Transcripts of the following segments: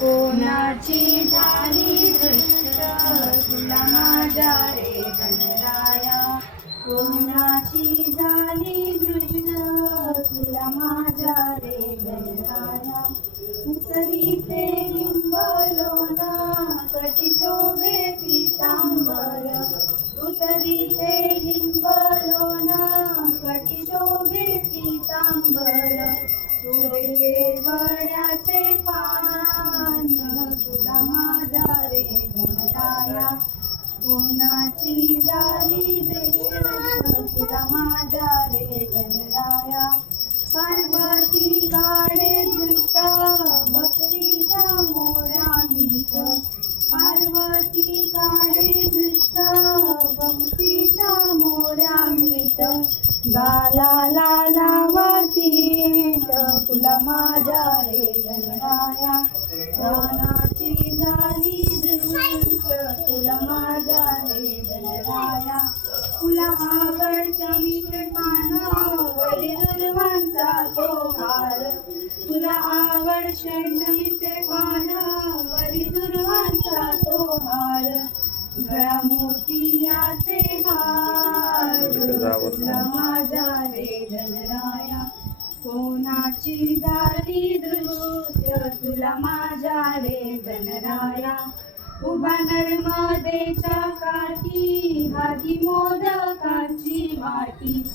कोणाची झाली दृष्ट? तुला माझ्या रे गणराया कोणाची झाली दृष्ट? तुला माझ्या रे गणराया उतरी ते लिंबलोन कटी शोभे पितांबर? उतरी ते लिंबलोन कटी शोभे पितांबर? शोभे वड्या कोणाची झाली तुला माझ्या रे गणराया. पार्वती काढे दृष्ट भक्तीच्या मोऱ्या मीठ पार्वती काढे दृष्ट भक्तीच्या मोऱ्या मीठ गाला तुला माझा रे गणराया तुला आवड शमीर पान वरी दुर्वांचा तो हार तुला आवड शमीचे पान वरी दुर्वांचा तो हार. गळा मोतियाचे हार तुला माझ्या रे गणराया कोणाची झाली दृष्ट? तुला माझ्या रे गणराया उभा नर्मदेच्या काठी हाती मोदकाची वाटी.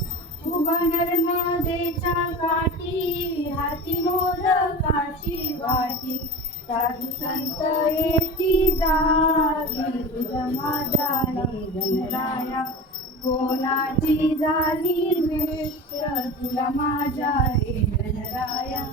उभा नर्मदेच्या काठी हाती मोदकाची वाटी. साधू संत येती जागी तुझ्या माझ्या गणराया. कोणाची झाली दृष्ट तुला माझ्या रे गणराया.